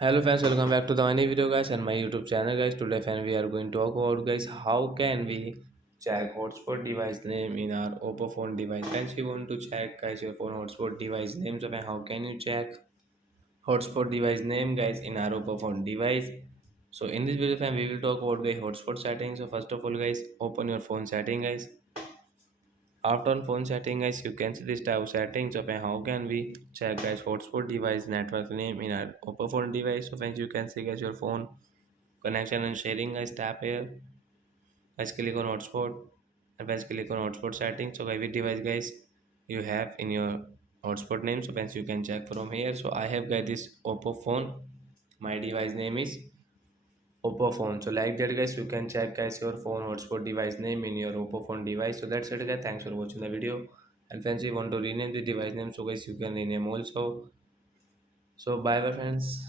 Hello friends, welcome back to the new video guys and my YouTube channel guys. Today friend we are going to talk about guys how can we check hotspot device name in our Oppo phone device. Friends, you want to check guys your phone hotspot device name. So how can you check hotspot device name guys in our Oppo phone device? So in this video friend we will talk about guys hotspot settings. So first of all guys open your phone setting guys. After on phone setting guys you can see this type of settings of how can we check guys hotspot device network name in our Oppo phone device. So friends you can see guys your phone connection and sharing guys tap here. Guys click on hotspot and guys click on hotspot settings. So guys which device guys you have in your hotspot name. So friends you can check from here. So I have got this Oppo phone. My device name is Oppo phone. So like that guys you can check guys your phone hotspot device name in your Oppo phone device. So that's it guys. Thanks for watching the video. And friends you want to rename the device name so guys you can rename also. So bye bye friends.